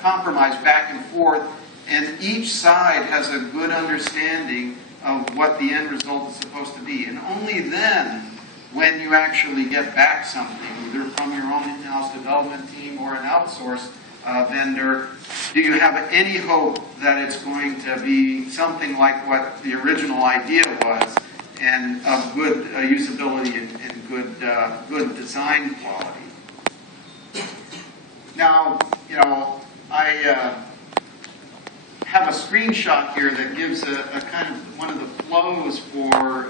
compromise back and forth, and each side has a good understanding of what the end result is supposed to be. And only then, when you actually get back something, either from your own in-house development team or an outsourced vendor, do you have any hope that it's going to be something like what the original idea was, and of good usability and good design quality. Now, I have a screenshot here that gives a kind of one of the flows for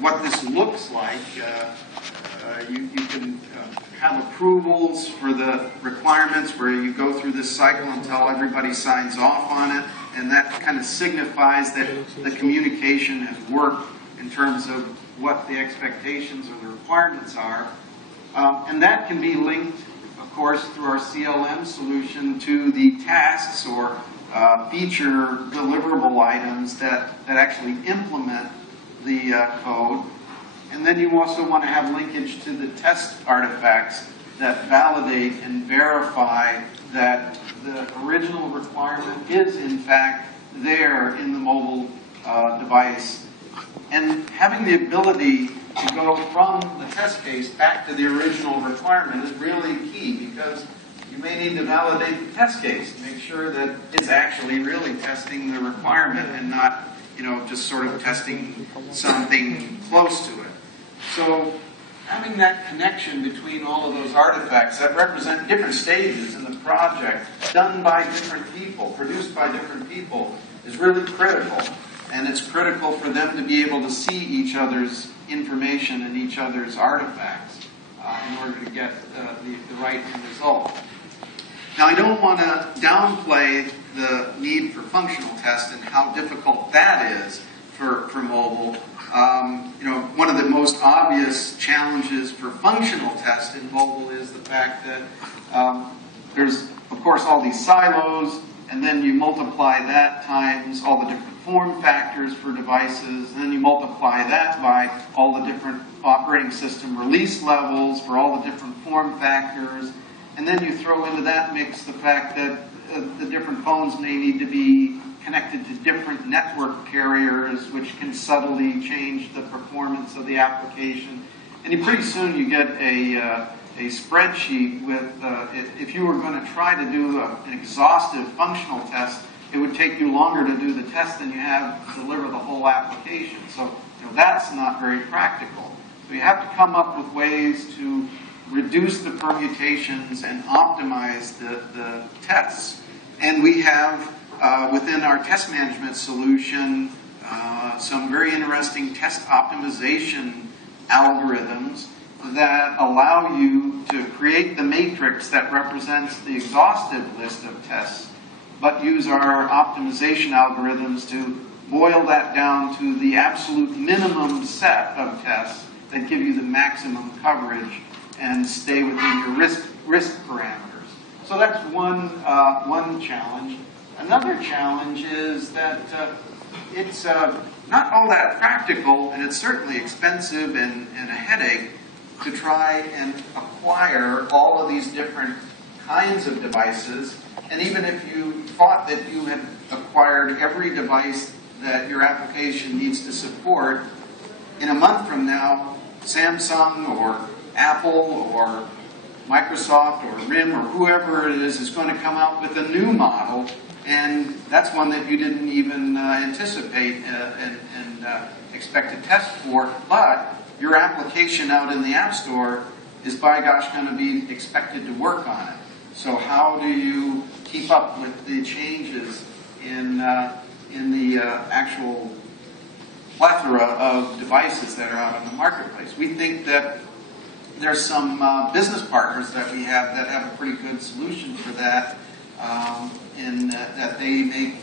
what this looks like. You can have approvals for the requirements where you go through this cycle until everybody signs off on it, and that kind of signifies that the communication has worked in terms of what the expectations or the requirements are. And that can be linked, of course, through our CLM solution to the tasks or feature deliverable items that actually implement the code. And then you also want to have linkage to the test artifacts that validate and verify that the original requirement is in fact there in the mobile device. And having the ability to go from the test case back to the original requirement is really key, because you may need to validate the test case to make sure that it's actually really testing the requirement and not, just sort of testing something close to it. So having that connection between all of those artifacts that represent different stages in the project, done by different people, produced by different people, is really critical. And it's critical for them to be able to see each other's information and each other's artifacts in order to get the right end result. Now, I don't want to downplay the need for functional test and how difficult that is for mobile. One of the most obvious challenges for functional test in mobile is the fact that there's, of course, all these silos, and then you multiply that times all the different form factors for devices, and then you multiply that by all the different operating system release levels for all the different form factors, and then you throw into that mix the fact that the different phones may need to be connected to different network carriers, which can subtly change the performance of the application. And pretty soon you get a spreadsheet with, if you were going to try to do an exhaustive functional test, it would take you longer to do the test than you have to deliver the whole application. So that's not very practical. So you have to come up with ways to reduce the permutations and optimize the tests. And we have, within our test management solution, some very interesting test optimization algorithms that allow you to create the matrix that represents the exhaustive list of tests, but use our optimization algorithms to boil that down to the absolute minimum set of tests that give you the maximum coverage and stay within your risk parameters. So that's one challenge. Another challenge is that it's not all that practical, and it's certainly expensive and a headache to try and acquire all of these different kinds of devices. And even if you thought that you had acquired every device that your application needs to support, in a month from now, Samsung or Apple or Microsoft or RIM or whoever it is going to come out with a new model, and that's one that you didn't even anticipate and expect to test for, but your application out in the App Store is, by gosh, going to be expected to work on it. So how do you keep up with the changes in the actual plethora of devices that are out in the marketplace? We think that there's some business partners that we have that have a pretty good solution for that, in that they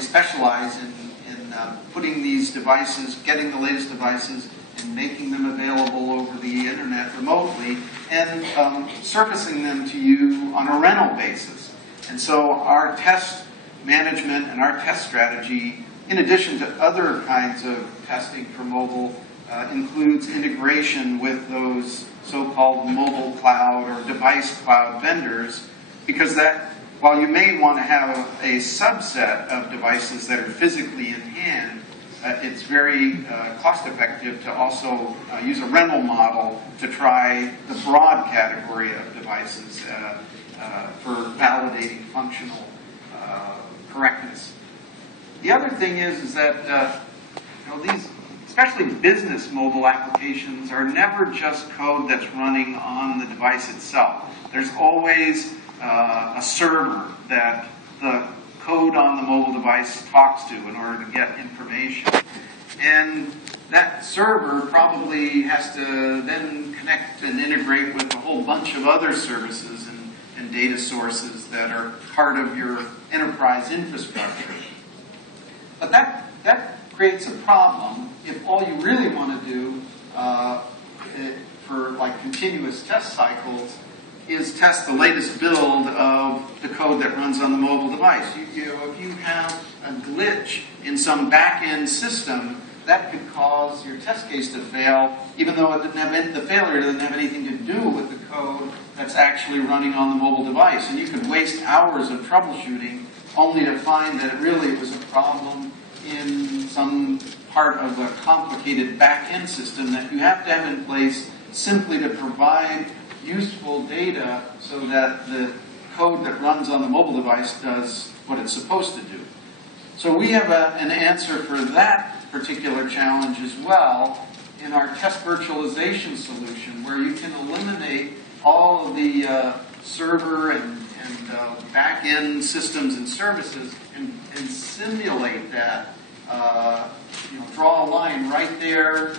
specialize in putting these devices, getting the latest devices, and making them available over the internet remotely, and surfacing them to you on a rental basis. And so our test management and our test strategy, in addition to other kinds of testing for mobile, includes integration with those so-called mobile cloud or device cloud vendors because while you may want to have a subset of devices that are physically in hand, it's very cost-effective to also use a rental model to try the broad category of devices for validating functional correctness. The other thing is that these, especially business mobile applications, are never just code that's running on the device itself. There's always a server that the code on the mobile device talks to in order to get information. And that server probably has to then connect and integrate with a whole bunch of other services and data sources that are part of your enterprise infrastructure. But that creates a problem if all you really want to do for like continuous test cycles is test the latest build of the code that runs on the mobile device. If you have a glitch in some back-end system, that could cause your test case to fail, even though the failure doesn't have anything to do with the code that's actually running on the mobile device. And you could waste hours of troubleshooting only to find that it really was a problem in some part of a complicated back-end system that you have to have in place simply to provide useful data so that the code that runs on the mobile device does what it's supposed to do. So we have an answer for that particular challenge as well in our test virtualization solution, where you can eliminate all of the server and back-end systems and services and simulate that. Draw a line right there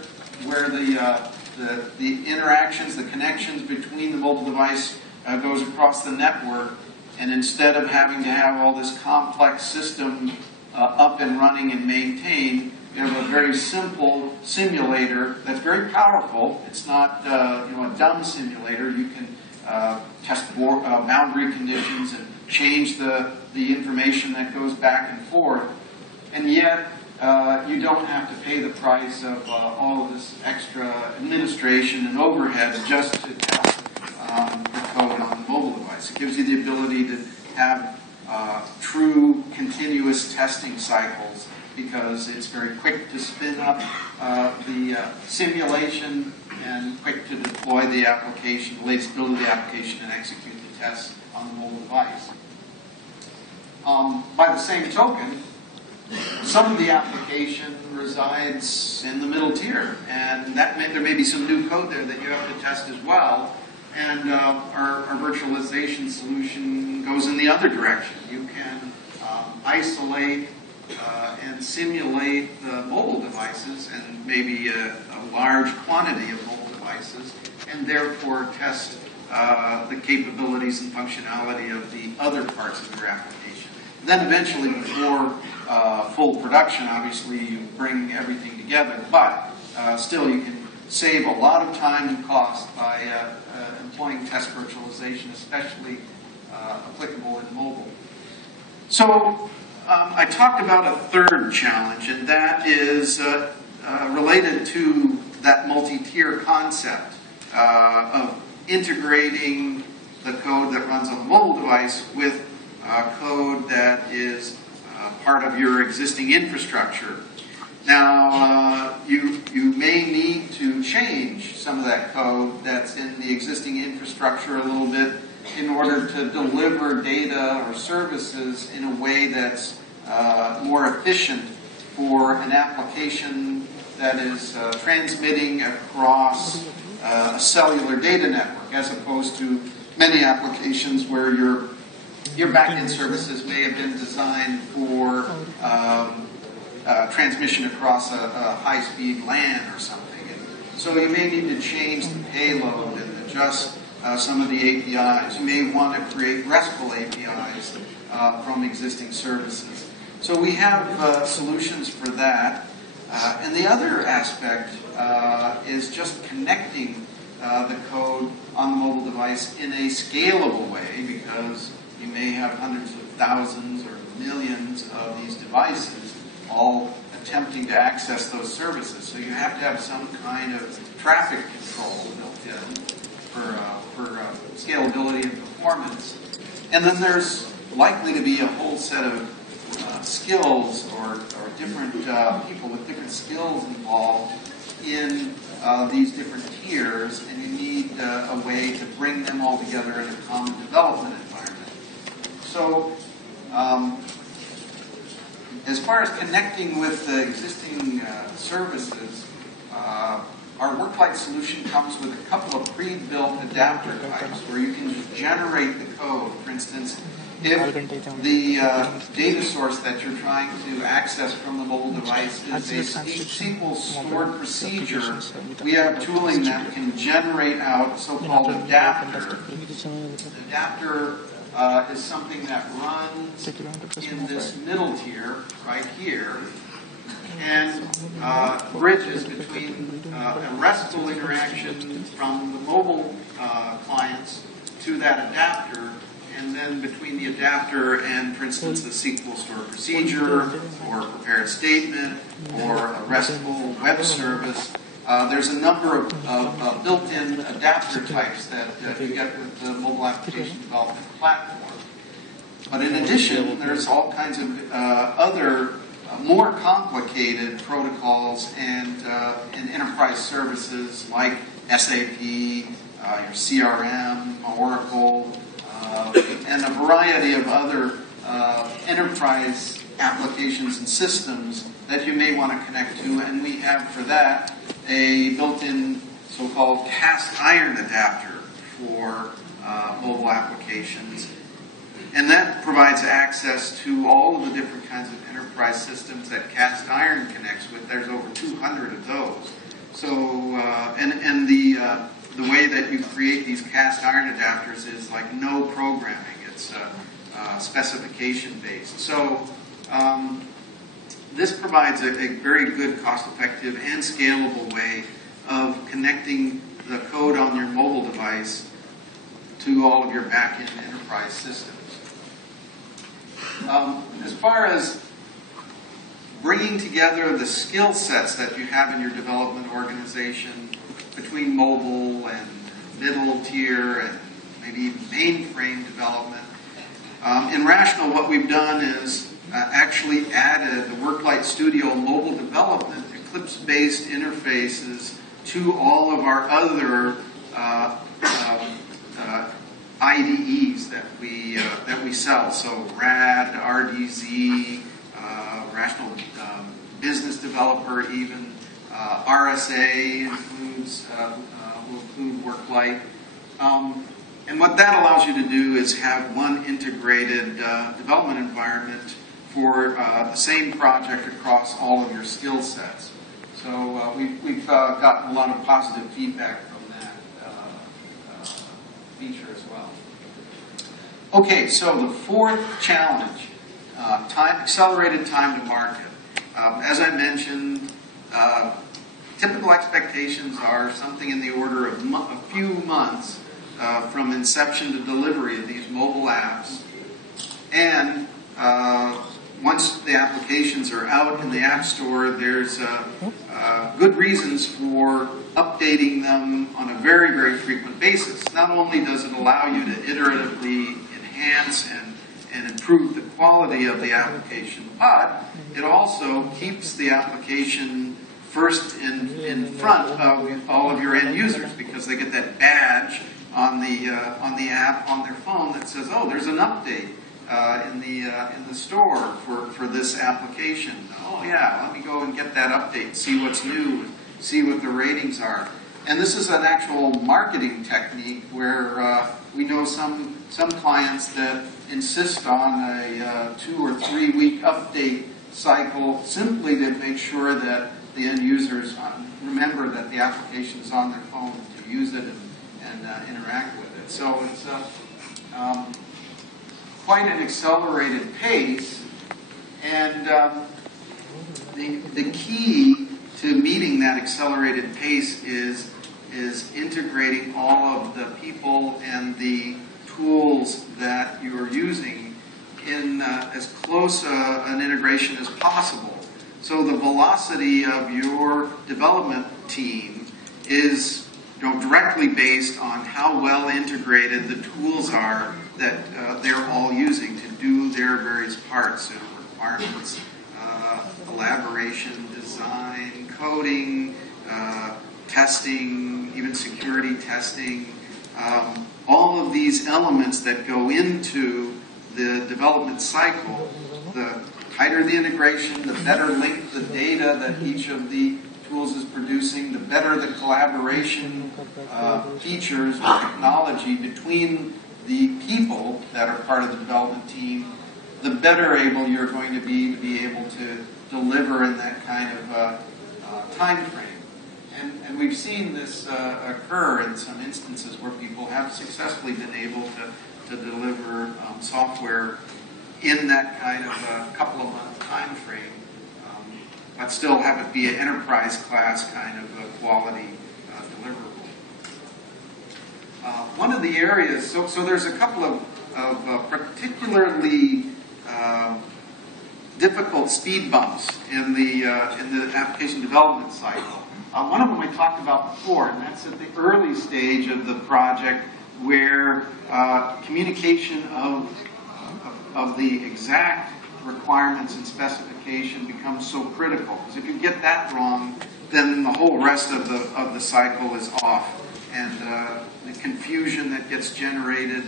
where the interactions, the connections between the mobile device goes across the network, and instead of having to have all this complex system up and running and maintained, you have a very simple simulator that's very powerful. It's not a dumb simulator. You can test boundary conditions and change the information that goes back and forth, and yet you don't have to pay the price of all of this extra administration and overhead just to test the code on the mobile device. It gives you the ability to have true continuous testing cycles because it's very quick to spin up the simulation and quick to deploy the application, the latest build of the application, and execute the tests on the mobile device. By the same token, some of the application resides in the middle tier, and there may be some new code there that you have to test as well. And our virtualization solution goes in the other direction. You can isolate and simulate the mobile devices and maybe a large quantity of mobile devices, and therefore test the capabilities and functionality of the other parts of your application. And then eventually, before full production, obviously you bring everything together, but still you can save a lot of time and cost by employing test virtualization, especially applicable in mobile. So I talked about a third challenge, and that is related to that multi-tier concept of integrating the code that runs on the mobile device with code that is part of your existing infrastructure. Now, you may need to change some of that code that's in the existing infrastructure a little bit in order to deliver data or services in a way that's more efficient for an application that is transmitting across a cellular data network, as opposed to many applications where your back-end services may have been designed for transmission across a high-speed LAN or something. And so you may need to change the payload and adjust some of the APIs. You may want to create RESTful APIs from existing services. So we have solutions for that. And the other aspect is just connecting the code on the mobile device in a scalable way, because you may have hundreds of thousands or millions of these devices all attempting to access those services. So you have to have some kind of traffic control built in for scalability and performance. And then there's likely to be a whole set of skills or different people with different skills involved in these different tiers, and you need a way to bring them all together in a common development environment. So, as far as connecting with the existing services, our Worklight solution comes with a couple of pre-built adapter types where you can just generate the code. For instance, if the data source that you're trying to access from the mobile device is a SQL stored procedure, we have tooling that can generate out a so-called adapter. An adapter is something that runs in this middle tier right here and bridges between a RESTful interaction from the mobile clients to that adapter, and then between the adapter and, for instance, the SQL stored procedure or prepared statement or a RESTful web service. There's a number of built-in adapter types that you get with the mobile application development platform. But in addition, there's all kinds of other more complicated protocols and enterprise services like SAP, your CRM, Oracle, and a variety of other enterprise applications and systems that you may want to connect to. And we have for that a built-in so-called cast iron adapter for mobile applications. And that provides access to all of the different kinds of enterprise systems that cast iron connects with. There's over 200 of those. So, and the way that you create these cast iron adapters is like no programming. It's specification based. So this provides a very good, cost-effective, and scalable way of connecting the code on your mobile device to all of your back-end enterprise systems. As far as bringing together the skill sets that you have in your development organization between mobile and middle tier and maybe even mainframe development, in Rational what we've done is actually added the Worklight Studio mobile development Eclipse-based interfaces to all of our other IDEs that we sell. So RAD, RDZ, Rational Business Developer, even RSA includes will include Worklight. And what that allows you to do is have one integrated development environment for the same project across all of your skill sets. So we've gotten a lot of positive feedback from that feature as well. Okay, so the fourth challenge, accelerated time to market. As I mentioned, typical expectations are something in the order of a few months from inception to delivery of these mobile apps. And once the applications are out in the App Store, there's good reasons for updating them on a very, very frequent basis. Not only does it allow you to iteratively enhance and improve the quality of the application, but it also keeps the application first in front of all of your end users, because they get that badge on the app on their phone that says, "Oh, there's an update in the store for this application. Oh yeah, let me go and get that update, see what's new, see what the ratings are." And this is an actual marketing technique where we know some clients that insist on a 2 or 3 week update cycle simply to make sure that the end users remember that the application is on their phone to use it and interact with it. So it's quite an accelerated pace, and the key to meeting that accelerated pace is integrating all of the people and the tools that you are using in as close an integration as possible. So the velocity of your development team is directly based on how well integrated the tools are that they're all using to do their various parts and requirements, elaboration, design, coding, testing, even security testing, all of these elements that go into the development cycle. The tighter the integration, the better linked the data that each of the tools is producing, the better the collaboration features or technology between the people that are part of the development team, the better able you're going to be able to deliver in that kind of time frame. And we've seen this occur in some instances where people have successfully been able to deliver software in that kind of couple of month time frame, but still have it be an enterprise class kind of quality deliverable. One of the areas, so there's a couple of particularly difficult speed bumps in the application development cycle. One of them I talked about before, and that's at the early stage of the project where communication of the exact requirements and specification becomes so critical. Because if you get that wrong, then the whole rest of the cycle is off. And the confusion that gets generated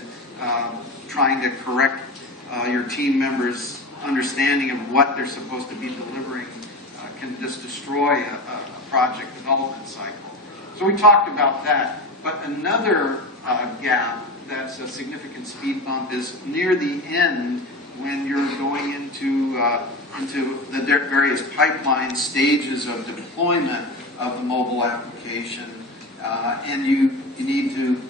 trying to correct your team members' understanding of what they're supposed to be delivering can just destroy a project development cycle. So we talked about that. But another gap that's a significant speed bump is near the end when you're going into the various pipeline stages of deployment of the mobile application, and you need to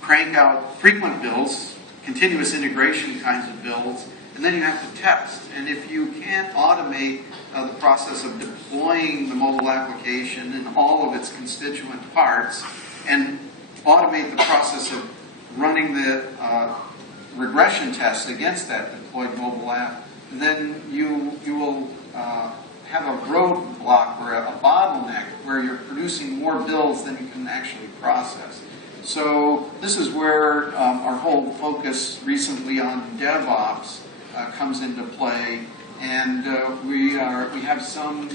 crank out frequent builds, continuous integration kinds of builds, and then you have to test. And if you can't automate the process of deploying the mobile application and all of its constituent parts, and automate the process of running the regression tests against that deployed mobile app, then you will have a roadblock or a bottleneck where you're producing more builds than you can actually process. So this is where our whole focus recently on DevOps comes into play, and we have some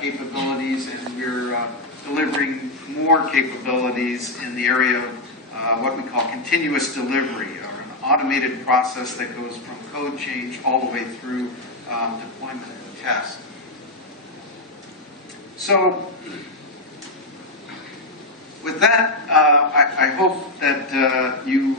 capabilities, and we're delivering more capabilities in the area of what we call continuous delivery, or an automated process that goes from code change all the way through deployment and test. So with that, I hope that you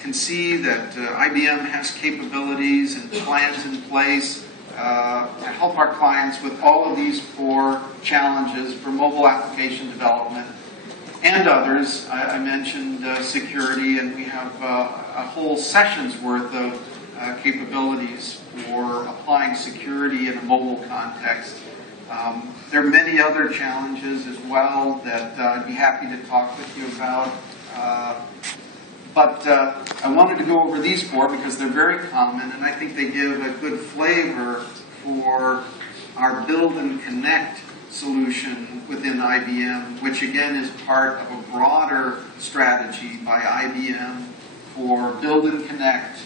can see that IBM has capabilities and plans in place to help our clients with all of these 4 challenges for mobile application development and others. I mentioned security, and we have a whole session's worth of capabilities for applying security in a mobile context. There are many other challenges as well that I'd be happy to talk with you about. But I wanted to go over these 4 because they're very common, and I think they give a good flavor for our build and connect solution within IBM, which again is part of a broader strategy by IBM for build and connect,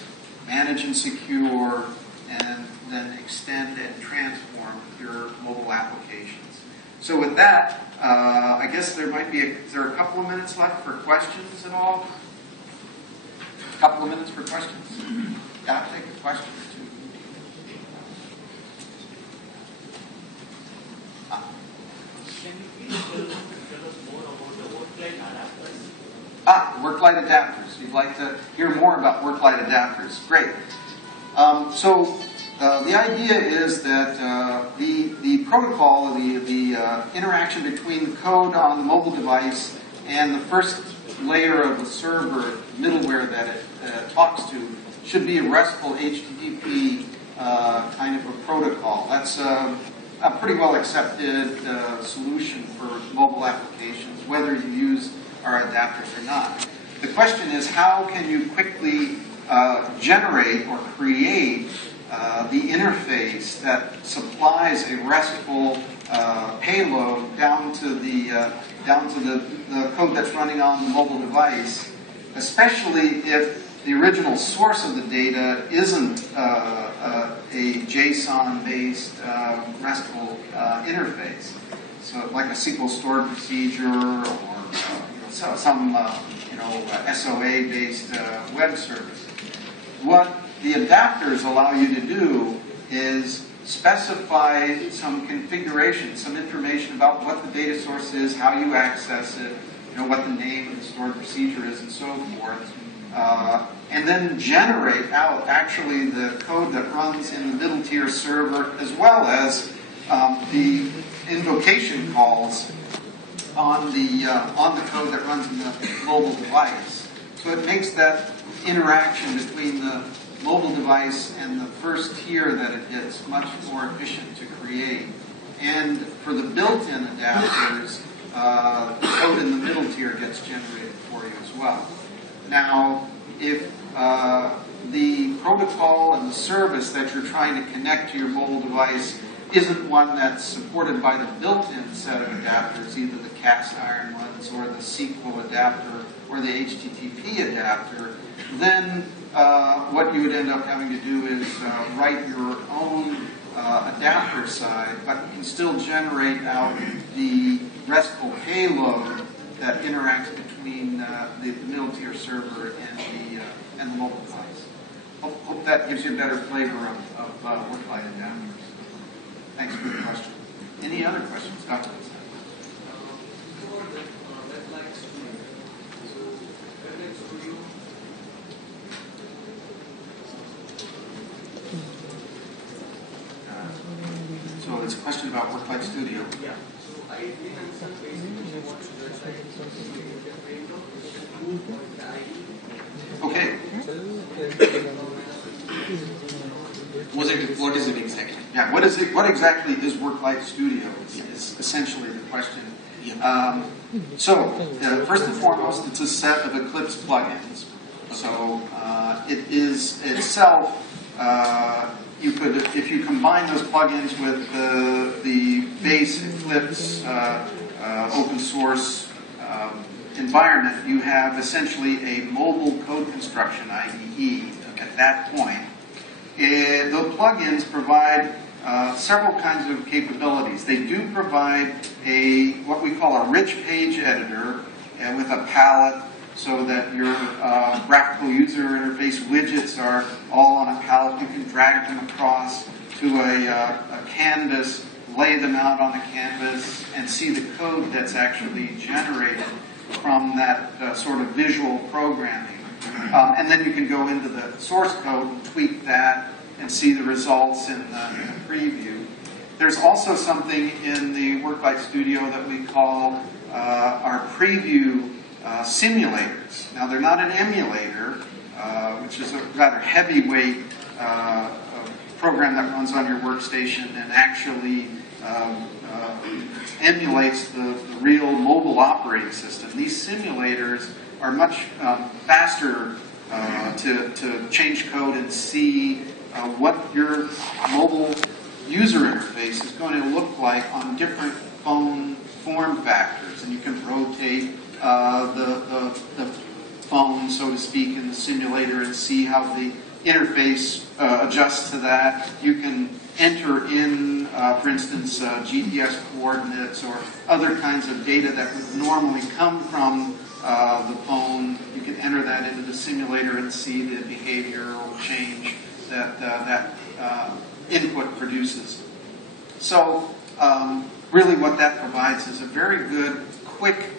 manage and secure, and then extend and transform your mobile applications. So with that, I guess there might be, is there a couple of minutes left for questions at all? A couple of minutes for questions? Yeah, I'll take a question or 2. Can you please tell us more about the work-light adapters? Work-light adapters. You'd like to hear more about work-light adapters. Great. So the idea is that the protocol, the interaction between the code on the mobile device and the first layer of the server middleware that it talks to should be a RESTful HTTP kind of a protocol. That's a pretty well accepted solution for mobile applications, whether you use our adapters or not. The question is, how can you quickly generate or create the interface that supplies a RESTful payload down to the code that's running on the mobile device, especially if the original source of the data isn't a JSON-based RESTful interface. So like a SQL stored procedure or some SOA-based web service. What the adapters allow you to do is specify some configuration, some information about what the data source is, how you access it, what the name of the stored procedure is, and so forth. And then generate out actually the code that runs in the middle tier server, as well as the invocation calls on the code that runs in the mobile device. So it makes that interaction between the mobile device and the first tier that it hits much more efficient to create. And for the built-in adapters, the code in the middle tier gets generated for you as well. Now, if the protocol and the service that you're trying to connect to your mobile device isn't one that's supported by the built-in set of adapters, either the cast iron ones or the SQL adapter or the HTTP adapter, then what you would end up having to do is write your own adapter side, but you can still generate out the RESTful payload that interacts between the middle tier server and the mobile device. Hope that gives you a better flavor of work-light adapters. Thanks for the question. Any other questions, Dr. So it's a question about Worklight Studio. Yeah. So I didn't answer basically what Okay. What is it exactly? Yeah. What exactly is Worklight Studio? Is essentially the question. So first and foremost, it's a set of Eclipse plugins. So it is itself. You could, if you combine those plugins with the base Eclipse open source environment, you have essentially a mobile code construction IDE at that point. The plugins provide several kinds of capabilities. They do provide what we call a rich page editor with a palette, so that your graphical user interface widgets are all on a palette. You can drag them across to a canvas, lay them out on a canvas, and see the code that's actually generated from that sort of visual programming. And then you can go into the source code and tweak that and see the results in the preview. There's also something in the Worklight Studio that we call our preview simulators. Now, they're not an emulator, which is a rather heavyweight program that runs on your workstation and actually emulates the real mobile operating system. These simulators are much faster to change code and see what your mobile user interface is going to look like on different phone form factors. And you can rotate the phone, so to speak, in the simulator and see how the interface adjusts to that. You can enter in, for instance, GPS coordinates or other kinds of data that would normally come from the phone. You can enter that into the simulator and see the behavioral change that input produces. So really what that provides is a very good, quick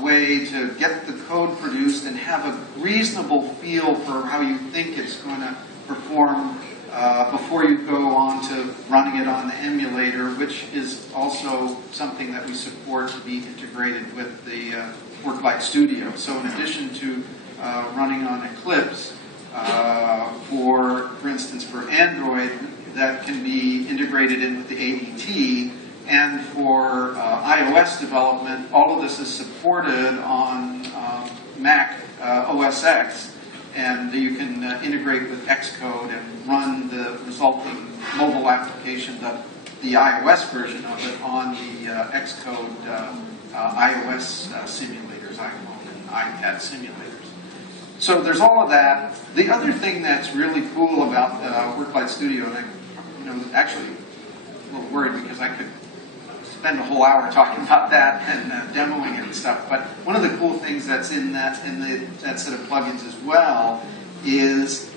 way to get the code produced and have a reasonable feel for how you think it's going to perform before you go on to running it on the emulator, which is also something that we support to be integrated with the Worklight Studio. So in addition to running on Eclipse, for instance, for Android, that can be integrated in with the ADT, and for iOS development, all of this is supported on Mac OS X, and you can integrate with Xcode and run the resulting mobile application, the iOS version of it, on the Xcode iOS simulators, iPhone and iPad simulators. So there's all of that. The other thing that's really cool about WorkLight Studio, and I, actually a little worried because I could spend a whole hour talking about that and demoing it and stuff. But one of the cool things that's in that set of plugins as well is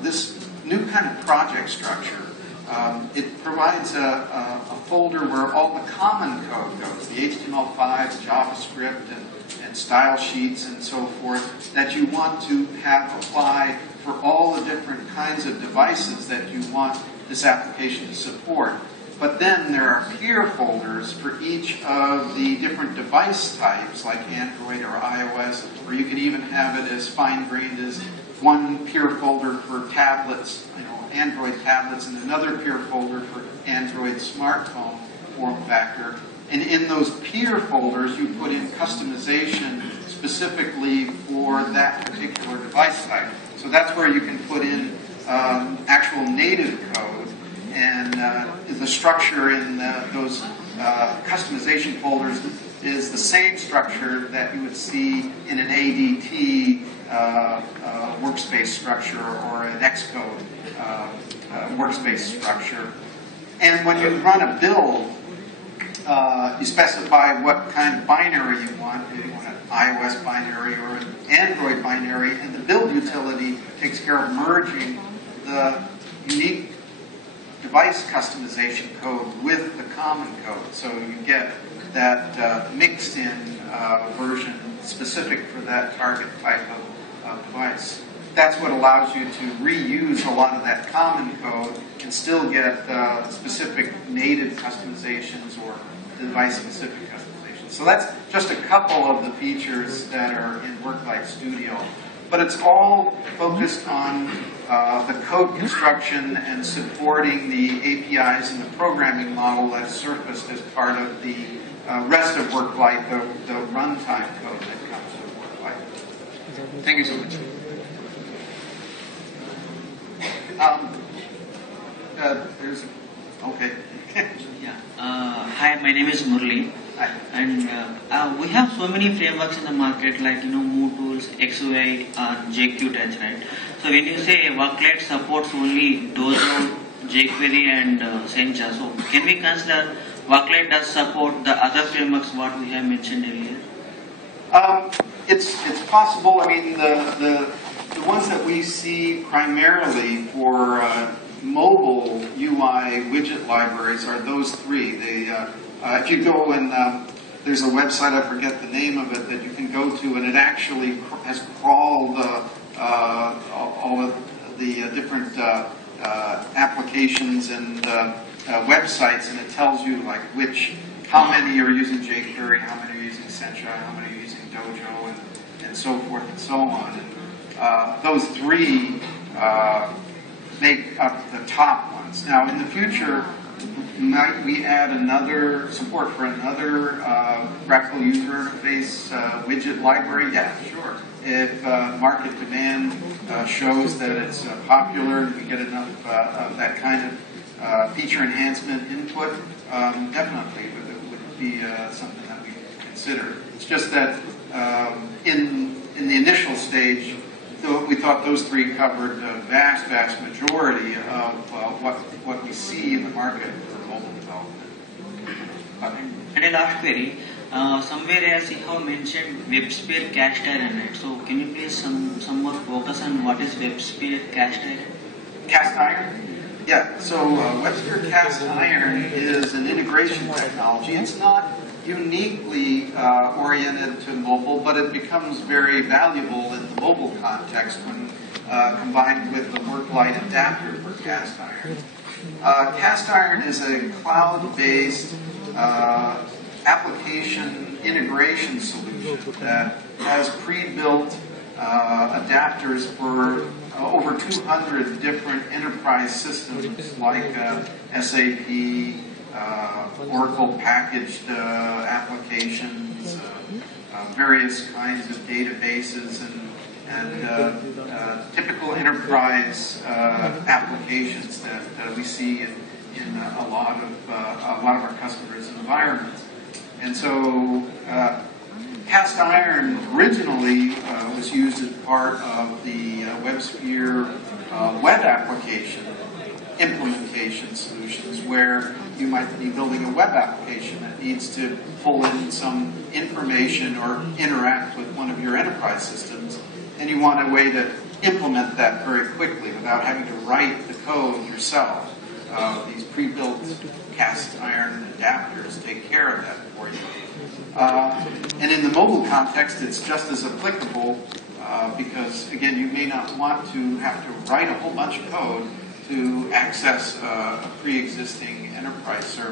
this new kind of project structure. It provides a folder where all the common code goes, the HTML5, JavaScript, and style sheets and so forth, that you want to have apply for all the different kinds of devices that you want this application to support. But then there are peer folders for each of the different device types, like Android or iOS, or you can even have it as fine-grained as one peer folder for tablets, Android tablets, and another peer folder for Android smartphone form factor. And in those peer folders, you put in customization specifically for that particular device type. So that's where you can put in actual native code, and the structure in those customization folders is the same structure that you would see in an ADT workspace structure or an Xcode workspace structure. And when you run a build, you specify what kind of binary you want. You want an iOS binary or an Android binary, and the build utility takes care of merging the unique device customization code with the common code. So you get that mixed-in version specific for that target type of device. That's what allows you to reuse a lot of that common code and still get specific native customizations or device-specific customizations. So that's just a couple of the features that are in WorkLight Studio. But it's all focused on the code construction and supporting the APIs and the programming model that's surfaced as part of the rest of WorkLight, the runtime code that comes with WorkLight. Thank you so much. Okay. Yeah. Hi, my name is Murli. Hi. And we have so many frameworks in the market, like MooTools, XUI, JQTouch, right? So when you say WorkLight supports only Dojo, jQuery, and Sencha, so can we consider WorkLight does support the other frameworks what we have mentioned earlier? It's possible. I mean, the ones that we see primarily for mobile UI widget libraries are those three. If you go and there's a website, I forget the name of it, that you can go to, and it actually has crawled all of the different applications and websites, and it tells you like how many are using jQuery, how many are using Sencha, how many are using Dojo, and so forth and so on. And those three make up the top ones. Now, in the future, might we add another support for another graphical user interface widget library? Yeah, sure. If market demand shows that it's popular and we get enough of that kind of feature enhancement input, definitely it would be something that we could consider. It's just that in the initial stage, we thought those three covered the vast majority of what we see in the market for mobile development. And a last query. Somewhere as you have mentioned WebSphere cast iron, right? So can you please some more focus on what is WebSphere cast iron? Cast iron? Yeah, so WebSphere cast iron is an integration technology. It's not uniquely oriented to mobile, but it becomes very valuable in the mobile context when combined with the WorkLight adapter for cast iron. Cast iron is a cloud-based application integration solution that has pre-built adapters for over 200 different enterprise systems like SAP, Oracle packaged applications, various kinds of databases, and typical enterprise applications that we see in a lot of our customers' environments. And so Cast iron originally was used as part of the WebSphere web application implementation solutions, where you might be building a web application that needs to pull in some information or interact with one of your enterprise systems, and you want a way to implement that very quickly without having to write the code yourself. These pre-built cast iron adapters take care of that for you. And in the mobile context, it's just as applicable because, again, you may not want to have to write a whole bunch of code to access a pre-existing enterprise service.